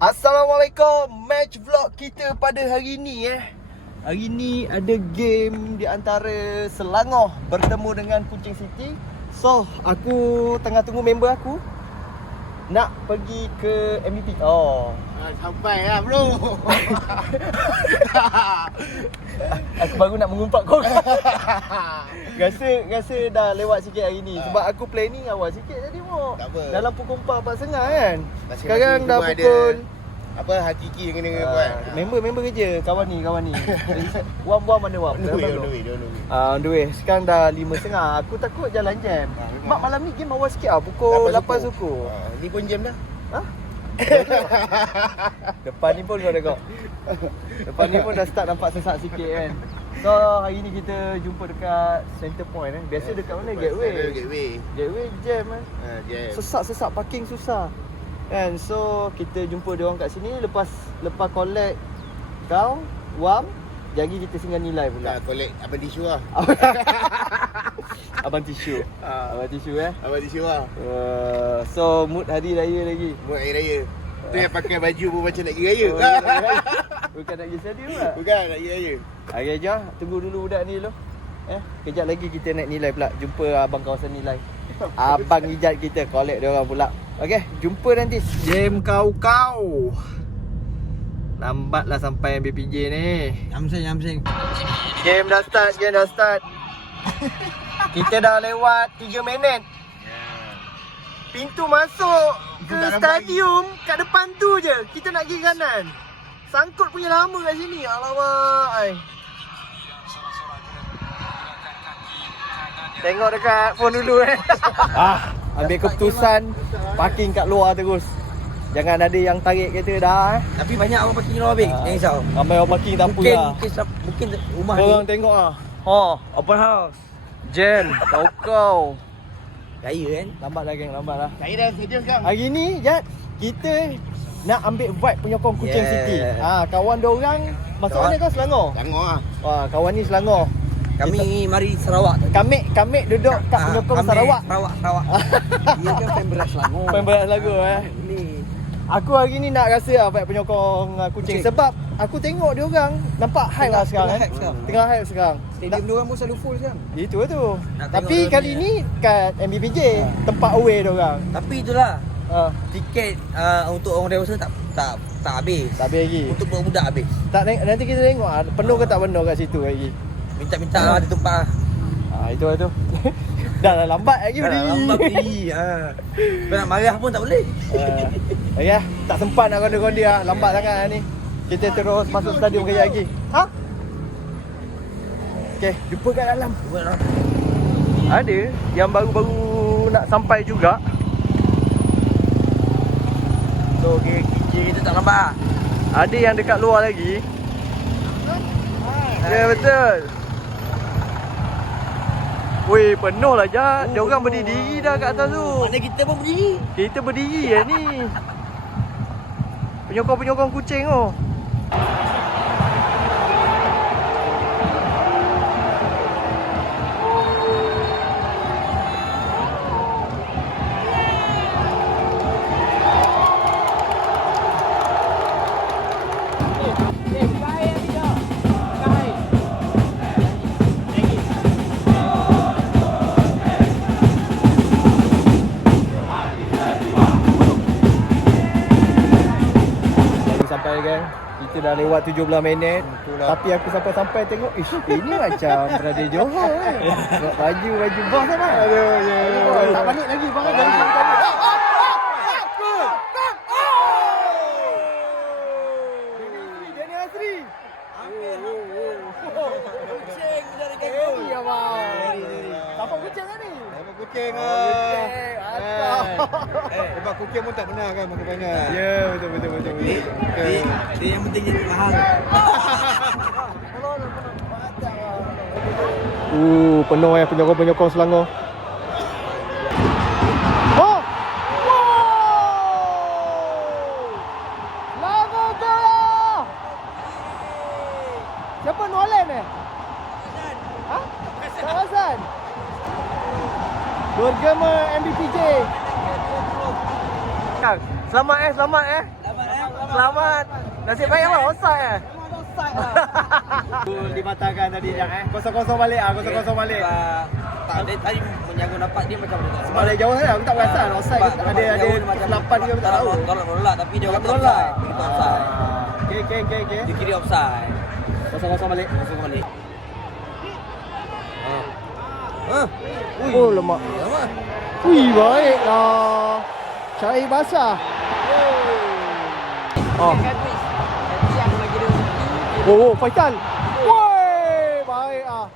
Assalamualaikum. Match vlog kita pada hari ni Hari ni ada game di antara Selangor bertemu dengan Kuching City. So, aku tengah tunggu member aku nak pergi ke MVP. Sampai lah bro. Aku baru nak mengumpat kau. Rasa dah lewat sikit hari ni. Sebab aku planning awal sikit tadi mo. Tak apa. Dalam pukul 4, 4.30 kan. Masing-masing Sekarang dah cuma pukul apa hakiki yang kena buat. Member kerja. Kawan ni Wam mana Wam? On the way. On the way. Sekarang dah 5.30. Aku takut jalan jam. Mak malam ni game awal sikit lah. Pukul 8 suku. Ni pun jam dah. Ha? Depan ni pun kau tengok. Depan ni pun dah start nampak sesak sikit kan. So hari ni kita jumpa dekat Center Point Biasa dekat mana? Gateway jam Jam. Sesak parking susah kan. So kita jumpa dia orang kat sini. Lepas collect kau Wam, jadi kita singgah nilai pula. Collect abang tisu lah. Abang tisu. Abang tisu lah. So mood hari raya lagi. Buat hari raya. Tu yang pakai baju pun macam nak pergi raya. Bukan nak pergi stadium lah. Bukan nak pergi raya. Hari aja, tunggu dulu budak ni dulu. Kejap lagi kita naik nilai pula. Jumpa abang kawasan nilai. Abang ijat kita collect dia orang pula. Okey, jumpa nanti. Game kau. Lambatlah sampai BPJ ni. Jamsing. Game dah start. Kita dah lewat 3 minit. Pintu masuk ke stadium kat depan tu je. Kita nak pergi kanan. Sangkut punya lama kat sini. Alamak. Tengok dekat phone dulu ambil keputusan parking kat luar terus. Jangan ada yang tarik kereta dah Tapi banyak orang parking luar Bik. Jangan risau. Ramai orang parking tak apa lah. Mungkin rumah Korang ni tengok lah. open house. Jam. Kau. Raya kan. Lambat lah. Saya dah stadium sekarang. Hari ni Jad, kita nak ambil vibe penyokong Kuching City. Kawan diorang masuk mana kau? Selangor? Selangor lah. Kawan ni Selangor. Kami mari Sarawak. Kami duduk kat penyokong Sarawak. Sarawak. Dia kan fan berat Selangor. Fan berat Selangor Ni. Aku hari ni nak rasa lah vibe penyokong Kuching sebab aku tengok diorang nampak hype lah sekarang. Tengah hype sekarang. Stadium diorang pun selalu full sekarang. Itu tu. Nak Tapi tengok kali diorang ni kat MBPJ, tempat away diorang. Tapi itulah. Tiket Tiket untuk orang dewasa tak habis. tak habis lagi. Untuk budak-budak habis. Tak, nanti kita tengok penuh ke tak penuh kat situ lagi. Minta lah ada tempat. Itu lah tu. Dah lambat lagi berdiri. Lambat berdiri. Kau nak marah pun tak boleh. Okay, tak sempat nak ronda-ronda lah. Lambat sangat ni. Kita terus masuk stadium kejap lagi. Okay, jumpa kat dalam. Ada yang baru-baru nak sampai juga. So kita tak lambat lah. Ada yang dekat luar lagi. Ya, betul. Weh, penuh lah Jad. Dia orang berdiri dah kat atas tu. Mana kita pun berdiri. Kita berdiri ni. Penyokong-penyokong Kuching tu. Sampai kan. Kita dah lewat 17 minit. Tapi aku sampai tengok, ini macam berada Johor baju bos kan. Aduh, tak panik lagi bang. Dani Asri. Kucing dari ganggu. Ya bang. Siapa Kuching kan ni? Apa kucing sebab kucing pun tak pernah kan makan banyak. Ya, betul. Dia yang penting jadi mahal. Penuh penyokong Selangor. Selangor kalah. Siapa Nolan Hasan. Keluarga MBPJ. Selamat. Selamat. Selamat. Nasib baik apa? Offside eh? Dibatalkan tadi dah Kosong-kosong balik kosong-kosong balik. Tak ada tadi menjaga dapat dia macam mana. Balik jauh lah, aku tak perasan offside ke ada 8 ke aku tak tahu. Tolak menolak tapi dia kata Tolak. offside. Kita offside. Okey. Dia kira offside. Kosong-kosong balik. Masuk balik. Oh, lemak. Ui, baiklah. Cari basah. Oh. Oh, Faisal. Woi, baik ah.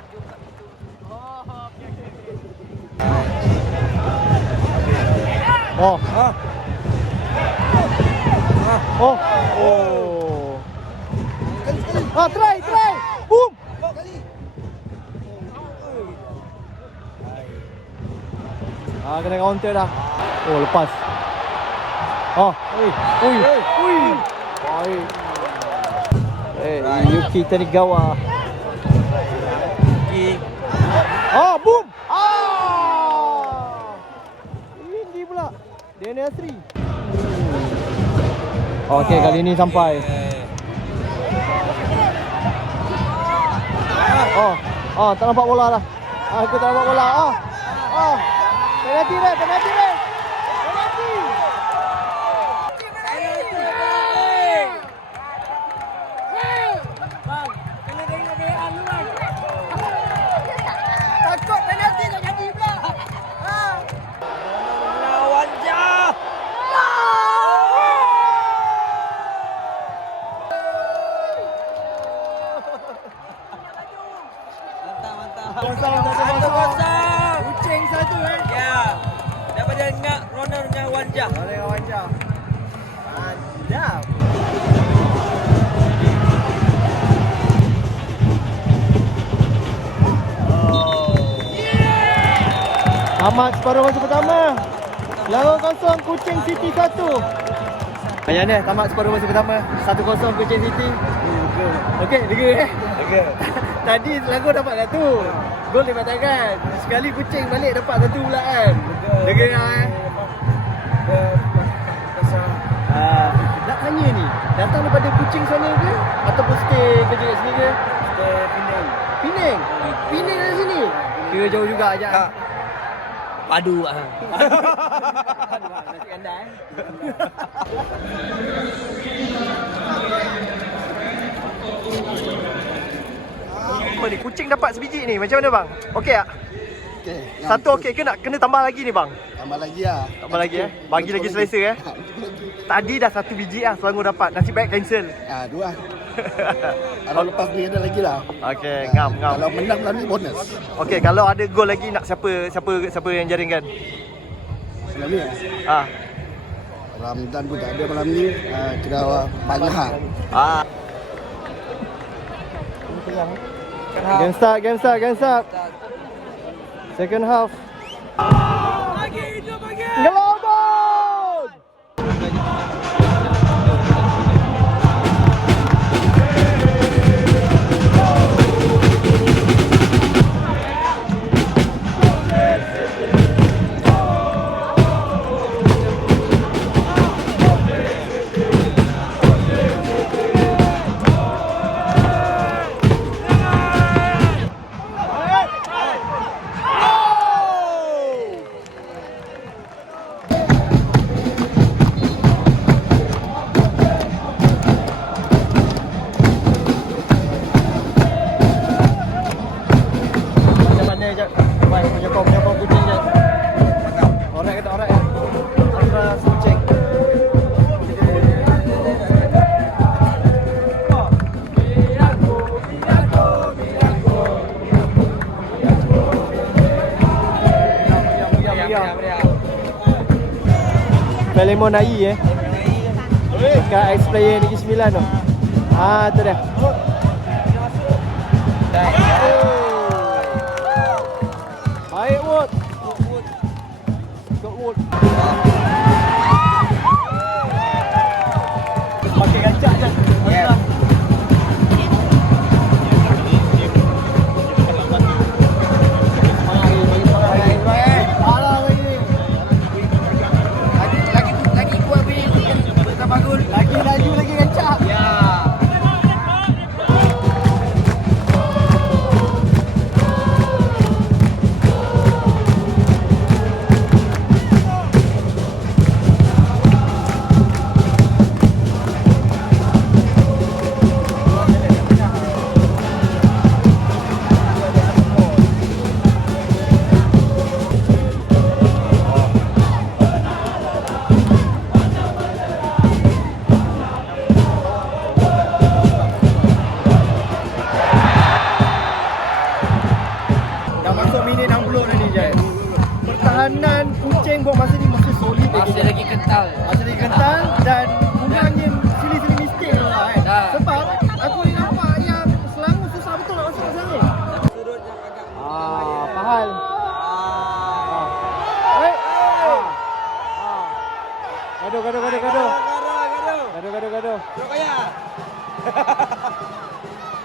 Oh. Oh. Oh. Try. Boom. Kena counter dah. Oh, lepas. Ui. Baik. Yuki Tanigawa. Boom. Ini pula. Daniel Sri. Okey, kali ini sampai. Tak nampak bola dah. Aku tak nampak bola. Penalti. Penalti. Takut penalti tak jadi pula. Lawan jah. Mantap. Kosong. Kucing satu Ya. Dapat dia ngak Ronald dengan Wanja. Dengan Wanja. Mantap. Tamat separuh masa pertama. Selangor 0, Kuching City 1. Macam mana tamat separuh masa pertama? 1-0 Kuching City. Okey, lega. Tadi Selangor dapat 1. Gol dibatalkan. Sekali Kuching balik dapat 1 pula kan. Lega lah nak tanya ni, datang daripada Kuching sana ke? Ataupun stay kerja kat sini ke? Penang dari sini? Kira jauh juga ajak. Padu ah. Nasi kandar Apa ni? Kucing dapat sebiji ni. Macam mana bang? Okey tak? Okey. Satu okey ke nak kena tambah lagi ni bang? Tambah lagi lah. Tambah lagi bagi lagi selesa Tadi dah 1 biji Selangor dapat. Nasib baik cancel. 2 lah. Kalau lepas ni ada lagi lah. Okey, ngam. Kalau menang malam ni bonus. Okey, kalau ada gol lagi nak siapa yang jaringkan? Malam ni Ramdan pun tak ada malam ni. Kena banyak. Game start. Second half. Gelabon! Menyokong kucing je. Orek kata orek ya. Antara kucing. Pelemon AI dekat ex-player Negeri Sembilan tu. Tu dia. Baik Wood. Wood. Pakai gancak je. Yeah. Lagi kuat punya. Lagi laju lagi.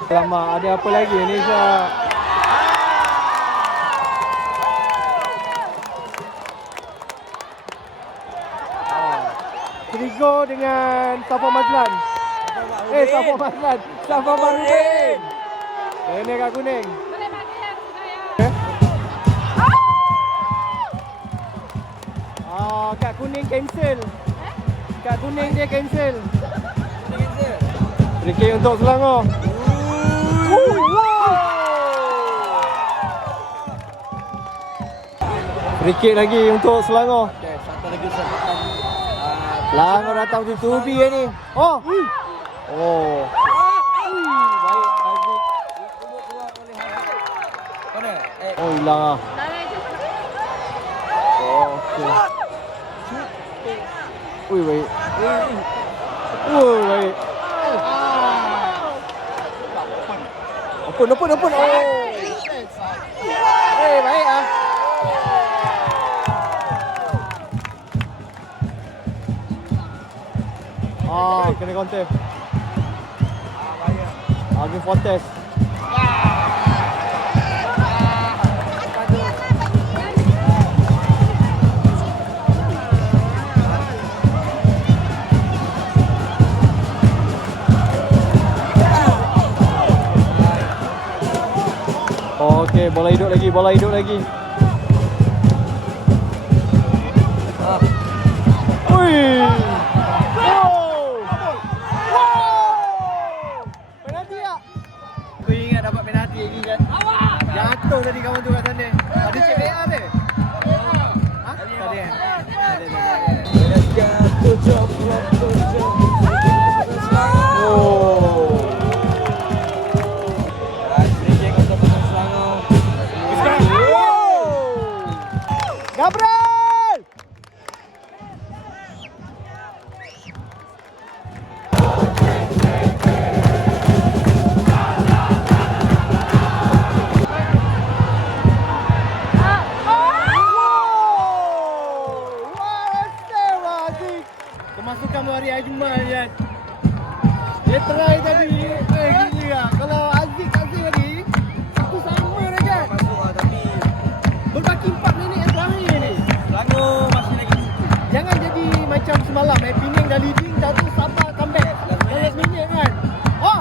Lama ada apa lagi Indonesia? Trigo dengan Safa Mazlan. Safa Mazlan. Safa Marudin. Ini kat kuning. Boleh bagi yang saya. Kat kuning cancel. Kat kuning dia cancel. Free kick untuk Selangor. Free kick lagi untuk Selangor. Satu lagi kesempatan. Selangor datang tutupi ni. Oh. Baik Aziz. Mana? Oh hilang ah. Lalai je. Okey. Ui baik. Baik. Open. Baik ah. Kena counter. Agim Fortes. Okey, bola hidup lagi. Ui. Penalti tak? Aku ingat dapat penalti lagi kan. Jatuh tadi kawan tu kat sana. Ada cek VAR dia? Ha? Tak ada. Gabriel! Kemasukan hari Jumaat kan. Dia try tadi. Gini lah. Kalau Aziz kasih tadi, satu sama dah kan. Masuk lah tapi Berbaki 4 minit yang terakhir ni. Selangor masih lagi situ. Jangan jadi macam semalam. Penang dah leading, satu Sabah comeback. 11 minit kan. Oh!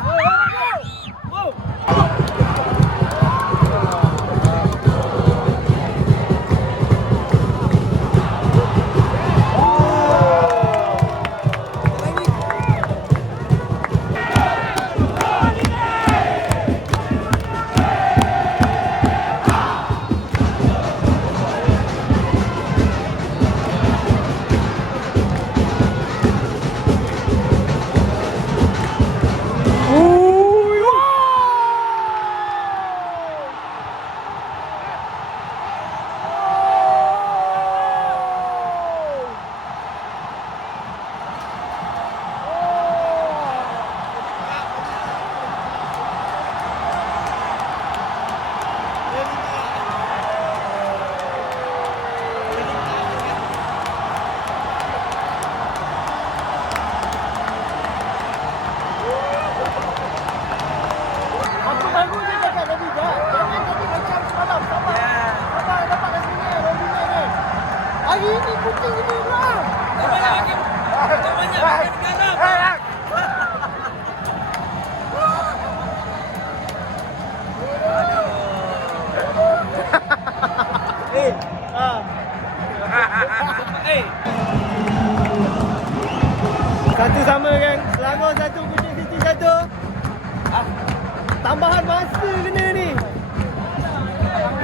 Hari ini kucing ini lah. Banyak garam. Satu sama kan. Selangor satu, Kuching City satu. Tambahan masa kena ni.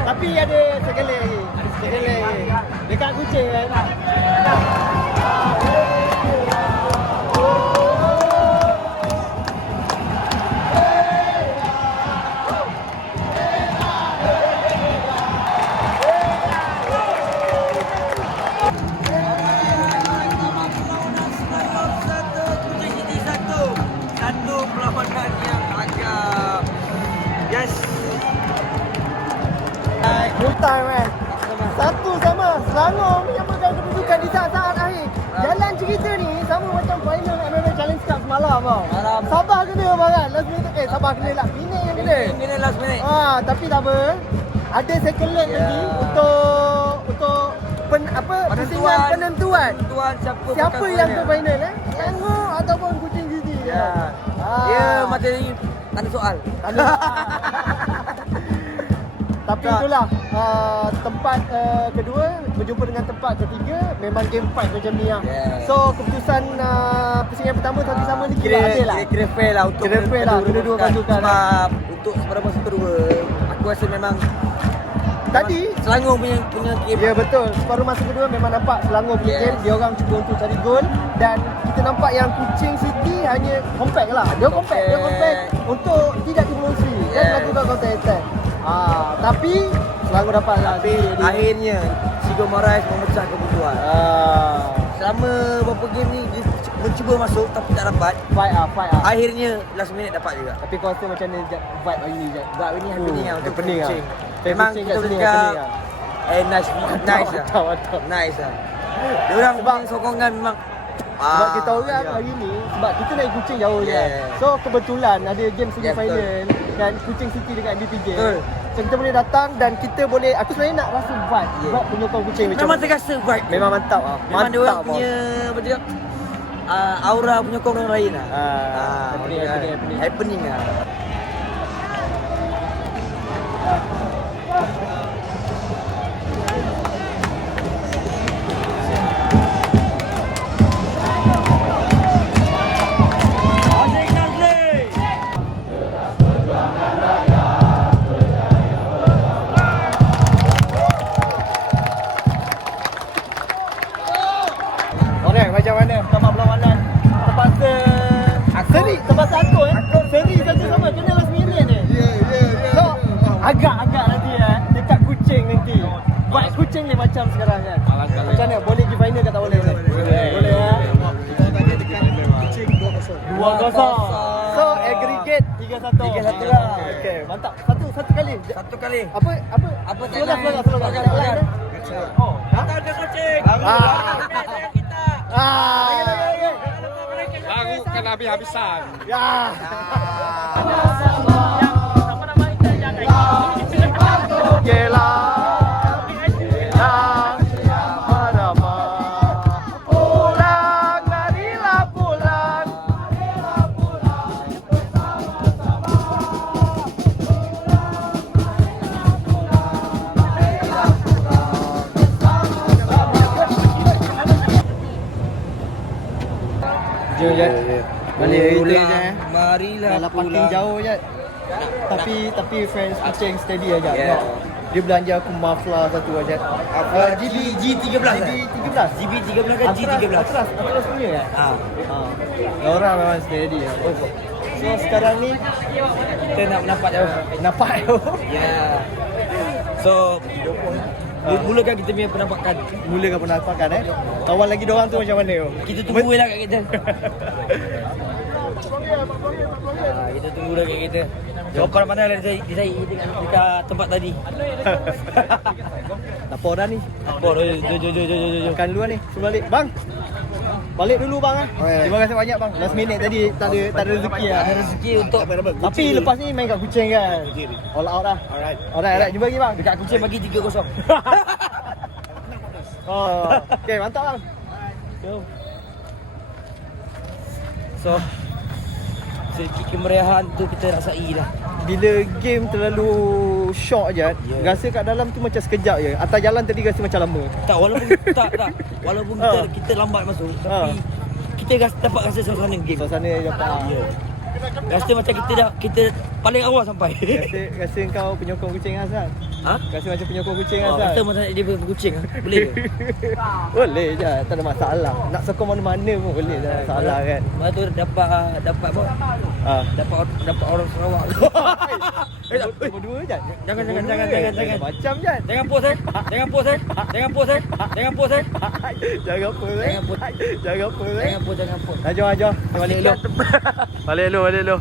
Tapi ada second leg lagi. Second leg lagi. Dekat Kuching kan. Satu perlawanan yang agak Full time kan. Satu sama. Selangor menyamakan kedudukan di saat-saat akhir. Jalan cerita ni sama macam final MMA Challenge Cup malam tau. Malam. Sabar kena bang kan. Last minute sabar kena lah. Minit yang kena. Ini last minute. Tapi tak apa. Ada second leg lagi untuk pusingan penentuan. Tuan Siapa yang ke final Selangor ataupun Kuching City. Ya, macam ni tanda soal. Tapi itulah tempat kedua berjumpa dengan tempat ketiga memang game fight macam ni lah. Yeah. So keputusan pusingan pertama sama ni kira adil lah. Kira fair lah untuk Kira fair lah, kedua-dua pasukan. Sebab untuk pada masa kedua, aku rasa memang Tadi Selangor punya game. ya betul. Separuh masa kedua memang nampak Selangor punya game. Dia orang cuba untuk cari gol dan kita nampak yang Kuching City hanya compact lah. Dia compact untuk tidak dimensi dan melakukan counter attack. Tapi Selangor dapat lah. Tapi akhirnya Sigo Morais memecah kebutuhan. Selama beberapa game ni dia mencuba masuk tapi tak dapat. Fight ah. Akhirnya last minute dapat juga. Tapi kau rasa macam ni vibe hari ni je. Vibe ni happening lah untuk happening lah. Kuching. Memang kita boleh cakap nice lah. Nice lah. Dia orang Sebab- punya sokongan memang Sebab kita orang hari ni sebab kita naik Kuching jauh je. So kebetulan ada game semi final dan Kuching City dengan MBPJ. Betul. So kita boleh datang dan kita boleh aku sebenarnya nak rasa vibe sebab penyokong Kuching macam memang terasa vibe. memang mantap ah. Memang dia orang punya apa dia aura penyokong orang lain lah. Happening lah. Alright, macam mana tempat perlawanan terpaksa seri terpaksa akur seri saja sama kena last minute ni. So agak-agak nanti dekat Kuching nanti buat Kuching ni macam sekarang kan. Macam mana boleh pergi final ke tak boleh? Boleh ya. 2-0. So aggregate 3-1. 3-1 lah. Okey, mantap. Satu kali. Satu kali. Apa tagline? slogan. Oh, Datang ke Kuching. Lagu kan habis-habisan. Ya. Balik hari tu je Marilah Dalam parking jauh je. Tapi friends Kuching steady aja. Dia belanja aku muffler satu aja. G13 G13 kan G13. Atlas punya kan? Orang memang steady lah. So sekarang ni Kita nak menampak jauh. nampak tu. So mulakan kita punya penampakan. Mulakan penampakan Kawan lagi diorang tu macam mana tu? Kita tunggu lah kat kita. Kita tunggu lah kat kita. Jawapan mana lah dia dekat tempat tadi. Lapor dah ni. Apa? Jom. Makan dulu ni. Suruh balik. Bang. Balik dulu bang Terima kasih banyak bang. Last minute tadi tak ada rezeki lah. Ada rezeki untuk Tapi lepas ni main kat Kuching kan. All out lah. Alright. Jumpa lagi bang. dekat Kuching bagi 3-0. Okay mantap bang. So sedikit kemeriahan tu kita rasai lah. Bila game terlalu short je, rasa kat dalam tu macam sekejap je. Atas jalan tadi rasa macam lama. Tak walaupun walaupun kita lambat masuk tapi kita dapat rasa suasana game. Suasana dapat. Rasa macam kita paling awal sampai. Rasa kau penyokong Kuching Azhar. Rasa macam penyokong Kuching Azhar. Rasa macam dia Kuching boleh ke? Boleh je, tak ada masalah. Nak sokong mana-mana pun boleh, tak ada masalah kan. Lepas tu dapat apa? Dapat orang Sarawak. Berdua je. Jangan. Macam je. Jangan post eh. Jangan post eh. Jangan post. Jangan post. Ajak. Balik lu.